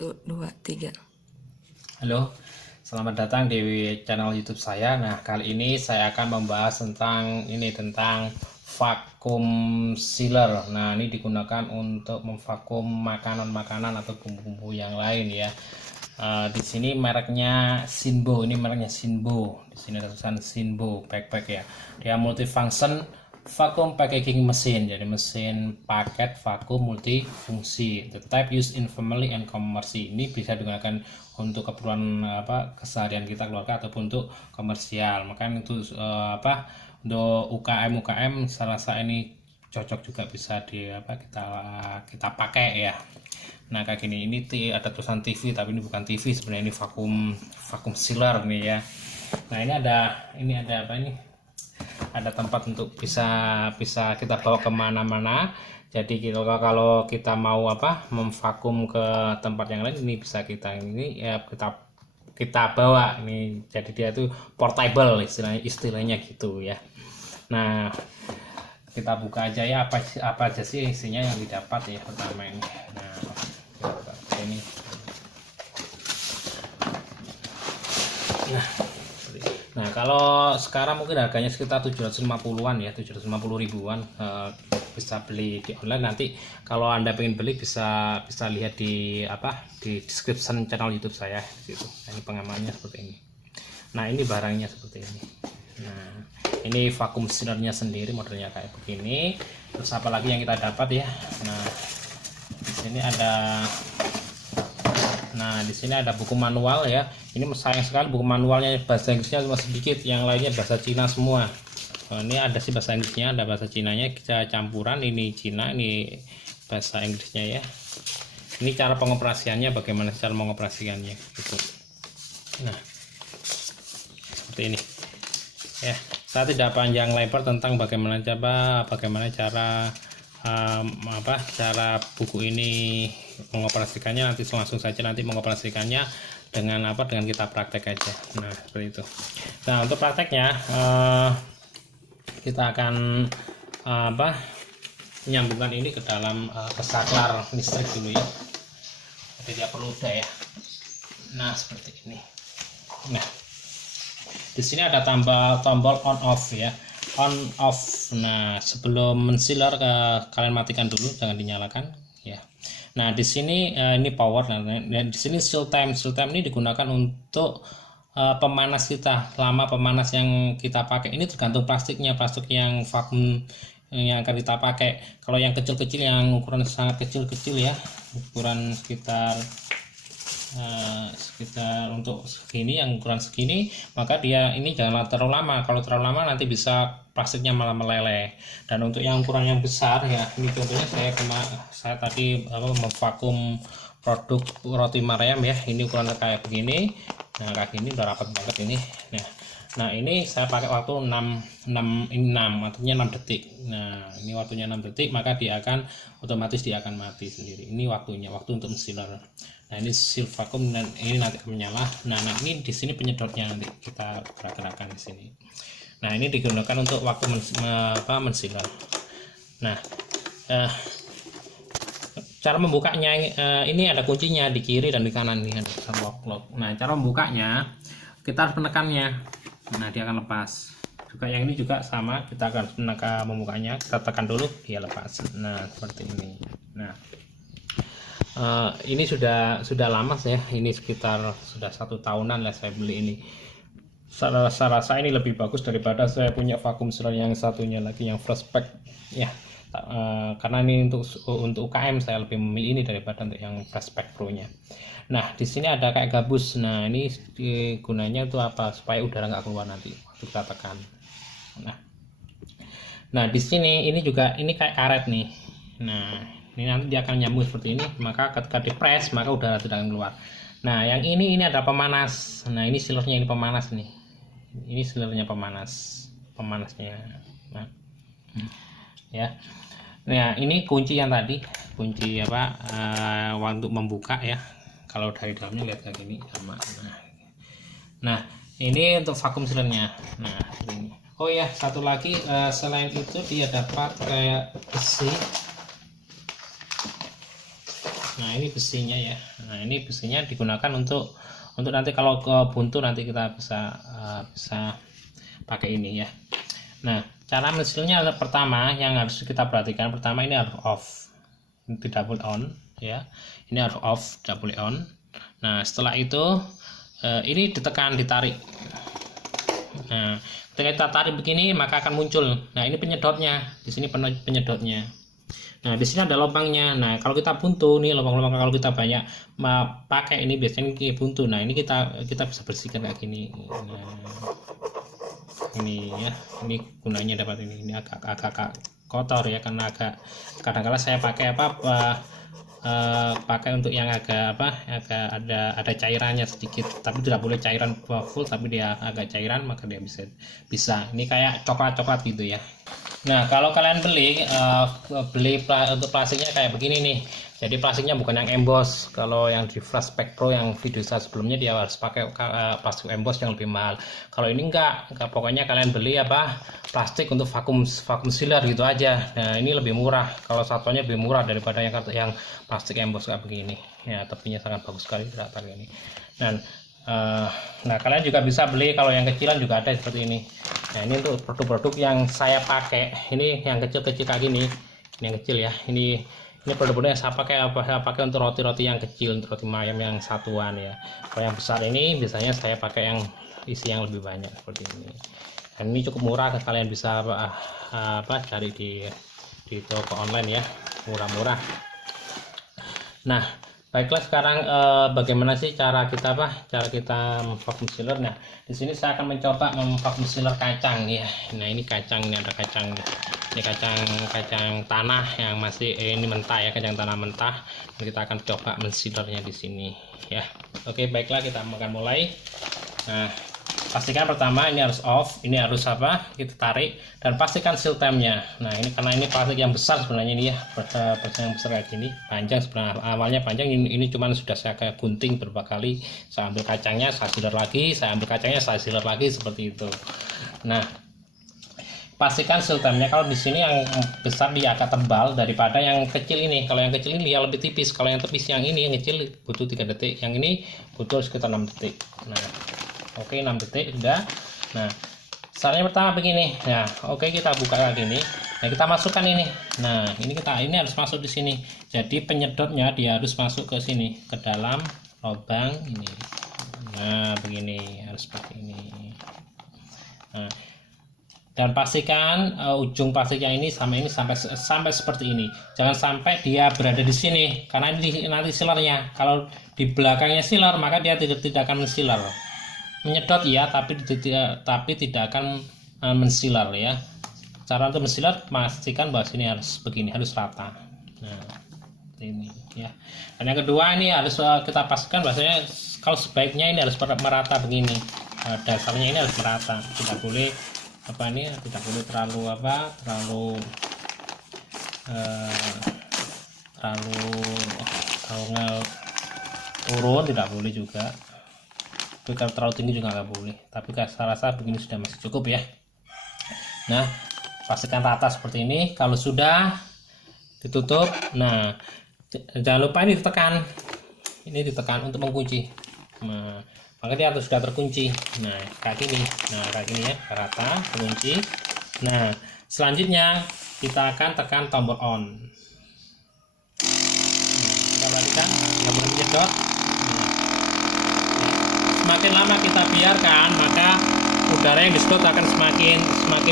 1, 2, 3. Halo, selamat datang di channel YouTube saya. Nah, kali ini saya akan membahas tentang vakum sealer. Nah, ini digunakan untuk memvakum makanan-makanan atau bumbu-bumbu yang lain ya. Di sini mereknya Sinbo. Ini mereknya Sinbo. Di sini ada tulisan Sinbo backpack ya. Dia multifunction vacuum packaging mesin, jadi mesin paket vakum multifungsi. The type used in family and commercial. Ini bisa digunakan untuk keperluan keseharian kita keluarga ataupun untuk komersial. Makanya itu untuk UKM saya rasa ini cocok juga, bisa kita pakai ya. Nah, kayak gini, ini ada tulisan TV tapi ini bukan TV sebenarnya, ini vacuum sealer nih ya. Nah, ini ada apa ini? Ada tempat untuk bisa kita bawa kemana-mana. Jadi kalau kita mau memvakum ke tempat yang lain, ini bisa kita bawa ini. Jadi dia itu portable istilahnya gitu ya. Nah, kita buka aja ya, apa aja sih isinya yang didapat ya. Pertama ini, nah kita buka ini. Nah, kalau sekarang mungkin harganya sekitar 750-an ya, 750 ribuan. Bisa beli di online. Nanti kalau Anda pengen beli bisa lihat di description channel YouTube saya gitu. Nah, ini pengamannya seperti ini. Nah, ini barangnya seperti ini. Nah, ini vakum sealernya sendiri, modelnya kayak begini. Terus apa lagi yang kita dapat ya? Nah, di sini ada buku manual ya. Ini sayang sekali buku manualnya bahasa Inggrisnya cuma sedikit, yang lainnya bahasa Cina semua. Ini ada sih bahasa Inggrisnya, ada bahasa Cinanya, kita campuran, ini Cina, ini bahasa Inggrisnya ya. Ini cara pengoperasiannya, bagaimana cara mengoperasikannya gitu. Nah, seperti ini ya. Saya tidak panjang lebar tentang bagaimana cara buku ini mengoperasikannya. Nanti langsung saja mengoperasikannya dengan kita praktek aja. Nah, seperti itu. Nah, untuk prakteknya kita akan menyambungkan ini ke dalam saklar listrik dulu ya. Jadi dia perlu ya. Nah, seperti ini. Nah, di sini ada tombol on off ya. On off. Nah, sebelum mensealer kalian matikan dulu, jangan dinyalakan ya. Nah, di sini ini power. Nah, di sini seal time ini digunakan untuk pemanas kita, lama pemanas yang kita pakai. Ini tergantung plastik yang vakum yang akan kita pakai. Kalau yang kecil-kecil, yang ukuran sangat kecil-kecil ya, ukuran sekitar untuk segini, yang ukuran segini, maka dia ini jangan terlalu lama. Kalau terlalu lama nanti bisa plastiknya malah meleleh. Dan untuk yang ukuran yang besar ya, ini contohnya saya tadi memvakum produk roti Mariam ya. Ini ukurannya kayak begini. Nah, kayak gini udah rapat banget ini. Nah, ini saya pakai waktu 6 artinya 6 detik. Nah, ini waktunya 6 detik, maka dia akan otomatis mati sendiri. Ini waktu untuk mensealer. Nah, ini seal vakum dan ini nanti akan menyala. Nah, ini di sini penyedotnya, nanti kita gerak-gerakan di sini. Nah, ini digunakan untuk waktu mensealer. Nah, cara membukanya ini ada kuncinya di kiri dan di kanan nih, ada lock. Nah, cara membukanya kita harus menekannya. Nah, dia akan lepas. Juga yang ini juga sama, kita akan membukanya, kita tekan dulu, dia lepas. Nah, seperti ini. Nah, ini sudah lama ya, ini sekitar sudah 1 tahunan lah saya beli ini. Saya rasa ini lebih bagus daripada saya punya vakum sealer yang satunya lagi, yang flashback ya. Karena ini untuk UKM saya lebih memilih ini daripada untuk yang flashback pro nya. Nah, di sini ada kayak gabus. Nah, ini gunanya itu apa? Supaya udara nggak keluar nanti waktu kita tekan. Nah, di sini ini juga kayak karet nih. Nah, ini nanti dia akan nyambung seperti ini, maka ketika dipres maka udara tidak akan keluar. Nah, yang ini ada pemanas. Nah, ini sealernya, ini pemanas nih. Ini sealernya pemanasnya. Nah, ya. Nah, ini kunci yang tadi, kunci untuk membuka ya. Kalau dari dalamnya lihat kayak gini sama. Nah, ini untuk vakum sealernya. Nah, ini. Oh ya, satu lagi selain itu dia dapat kayak besi. Nah ini besinya ya. Nah ini besinya digunakan untuk nanti kalau ke buntu nanti kita bisa pakai ini ya. Nah cara mensealnya pertama yang harus kita perhatikan, pertama ini harus off, tidak boleh on ya. Ini harus off, tidak boleh on. Nah setelah itu ini ditekan, ditarik. Nah ketika kita tarik begini maka akan muncul. Nah ini penyedotnya, di sini penyedotnya. Nah di sini ada lubangnya. Nah kalau kita buntu nih lubang-lubang, kalau kita banyak pakai ini biasanya ini buntu. Nah ini kita bisa bersihkan kayak gini. Nah ini ya, ini gunanya dapat ini agak kotor ya, karena kadang-kala saya pakai pakai untuk yang agak ada cairannya sedikit, tapi tidak boleh cairan full, tapi dia agak cairan maka dia bisa ini kayak coklat gitu ya. Nah kalau kalian beli untuk plastiknya kayak begini nih, jadi plastiknya bukan yang emboss. Kalau yang di Flashback Pro yang video saya sebelumnya dia harus pakai plastik emboss yang lebih mahal. Kalau ini enggak, pokoknya kalian beli plastik untuk vakum sealer gitu aja. Nah ini lebih murah, kalau satunya lebih murah daripada yang plastik emboss kayak begini ya. Tepinya sangat bagus sekali rata ini. Dan nah kalian juga bisa beli kalau yang kecilan juga ada seperti ini. Nah ini untuk produk-produk yang saya pakai, ini yang kecil-kecil kayak gini, ini yang kecil ya. Ini produk-produk yang saya pakai untuk roti-roti yang kecil, untuk roti mayam yang satuan ya. Kalau yang besar ini biasanya saya pakai yang isi yang lebih banyak seperti ini. Dan ini cukup murah, kalian bisa cari di toko online ya, murah-murah. Nah baiklah, sekarang bagaimana sih cara kita memvakum sealer? Nah di sini saya akan mencoba memvakum sealer kacang ya. Nah ini kacang, ini ada kacang, ini kacang tanah yang masih ini mentah ya, kacang tanah mentah. Dan kita akan coba mensealernya di sini ya. Oke baiklah, kita akan mulai. Nah pastikan pertama ini harus off, ini harus kita tarik, dan pastikan seal time-nya. Nah ini karena ini plastik yang besar sebenarnya ini ya, plastik yang besar kayak gini, panjang sebenarnya, awalnya panjang, ini cuman sudah saya kayak gunting beberapa kali. Saya ambil kacangnya, saya sealer lagi, saya ambil kacangnya, saya sealer lagi, seperti itu. Nah pastikan seal time-nya. Kalau di sini yang besar dia agak tebal daripada yang kecil ini. Kalau yang kecil ini dia lebih tipis. Kalau yang tipis yang ini, yang kecil butuh 3 detik, yang ini butuh sekitar 6 detik. Nah oke, 6 detik sudah. Nah caranya pertama begini. Nah oke, kita buka lagi nih. Nah kita masukkan ini. Nah ini harus masuk di sini. Jadi penyedotnya dia harus masuk ke sini, ke dalam lubang ini. Nah begini, harus seperti ini. Nah, dan pastikan ujung plastiknya ini sampai seperti ini. Jangan sampai dia berada di sini, karena ini nanti sealernya. Kalau di belakangnya sealer maka dia tidak akan mensealer. Menyedot ya, tapi tidak akan mensealer ya. Cara untuk mensealer, pastikan bahwa sini harus begini, harus rata. Nah ini ya. Dan yang kedua ini harus kita pastikan bahwasanya kalau sebaiknya ini harus merata begini. Dasarnya ini harus merata, tidak boleh tidak boleh terlalu turun, tidak boleh juga. Kalau terlalu tinggi juga nggak boleh, tapi saya rasa begini sudah masih cukup ya. Nah pastikan rata seperti ini. Kalau sudah ditutup, nah jangan lupa ini ditekan untuk mengunci. Nah maka dia sudah terkunci. Nah kayak gini, ya, rata, terkunci. Nah selanjutnya kita akan tekan tombol on. Kita perhatikan, kita boleh menyedot. Semakin lama kita biarkan, maka udara yang disedot akan semakin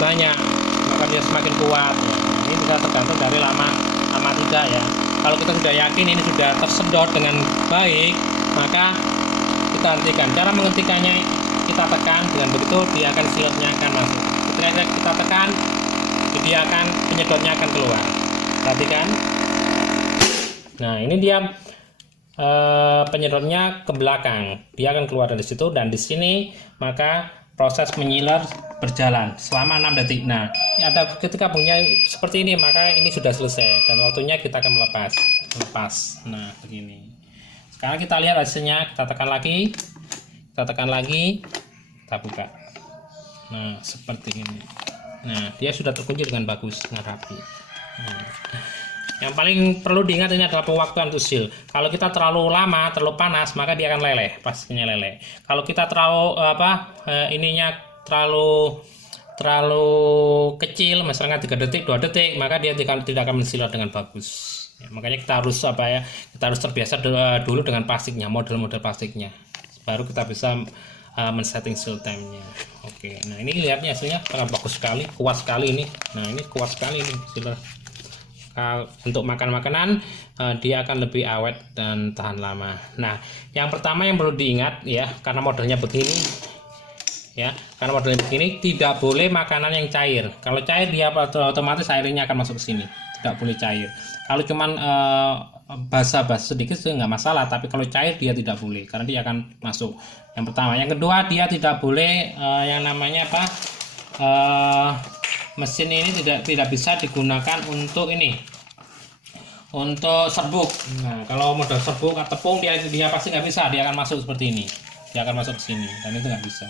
banyak, maka dia semakin kuat. Ini bisa tergantung dari lama tidak ya. Kalau kita sudah yakin ini sudah tersedot dengan baik, maka kita hentikan. Cara menghentikannya kita tekan, dengan begitu dia akan sealernya akan masuk. Ketika kita tekan, penyedotnya akan keluar. Perhatikan. Nah ini dia penyedotnya ke belakang, dia akan keluar dari situ, dan di sini maka proses menyiler berjalan selama 6 detik. Nah ada ketika bunyinya seperti ini, maka ini sudah selesai dan waktunya kita akan melepas. Nah begini. Sekarang kita lihat hasilnya, kita tekan lagi, kita buka. Nah seperti ini. Nah dia sudah terkunci dengan bagus, dengan rapi. Yang paling perlu diingat ini adalah pemakaian untuk seal. Kalau kita terlalu lama, terlalu panas, maka dia akan leleh, pastinya leleh. Kalau kita terlalu ininya terlalu kecil, misalnya 3 detik, 2 detik, maka dia tidak akan mensiler dengan bagus. Ya, makanya kita harus kita harus terbiasa dulu dengan plastiknya, model-model plastiknya, baru kita bisa men-setting seal time-nya. Oke, nah ini lihatnya hasilnya sangat bagus sekali, kuat sekali ini. Nah ini kuat sekali ini sealer. Untuk makan makanan dia akan lebih awet dan tahan lama. Nah yang pertama yang perlu diingat ya, karena modelnya begini ya, karena modelnya begini tidak boleh makanan yang cair. Kalau cair dia otomatis airnya akan masuk ke sini, tidak boleh cair. Kalau cuman basah-basah sedikit itu nggak masalah, tapi kalau cair dia tidak boleh karena dia akan masuk. Yang pertama. Yang kedua, dia tidak boleh yang namanya mesin ini tidak bisa digunakan untuk untuk serbuk. Nah kalau model serbuk atau tepung dia pasti nggak bisa, dia akan masuk seperti ini, dia akan masuk ke sini dan itu nggak bisa.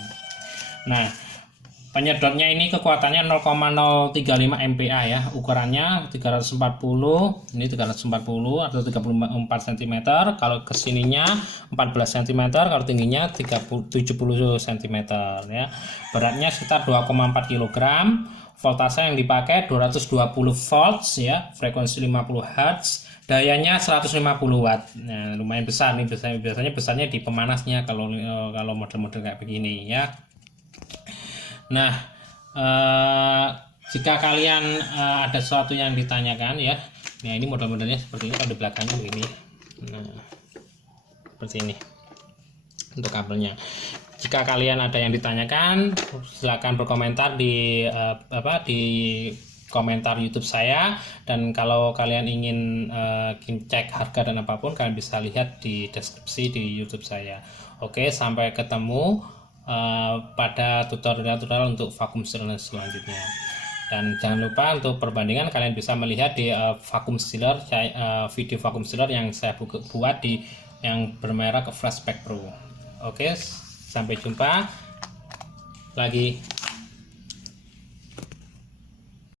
Nah penyedotnya ini kekuatannya 0,035 MPa ya, ukurannya 340, ini 340 atau 34 cm, kalau kesininya 14 cm, kalau tingginya 70 cm ya. Beratnya sekitar 2,4 kg. Voltase yang dipakai 220 volts ya, frekuensi 50 Hz, dayanya 150 watt. Nah lumayan besar nih, biasanya besarnya di pemanasnya kalau model-model kayak begini ya. Nah jika kalian ada sesuatu yang ditanyakan ya, nah ini model-modelnya seperti ini, kalau di belakangnya begini. Nah seperti ini untuk kabelnya. Jika kalian ada yang ditanyakan, silahkan berkomentar di komentar YouTube saya, dan kalau kalian ingin cek harga dan apapun, kalian bisa lihat di deskripsi di YouTube saya. Oke, sampai ketemu pada tutorial untuk vacuum sealer selanjutnya. Dan jangan lupa untuk perbandingan, kalian bisa melihat di vacuum sealer, video vacuum sealer yang saya buat yang bermerek Flashback Pro. Oke, sampai jumpa lagi.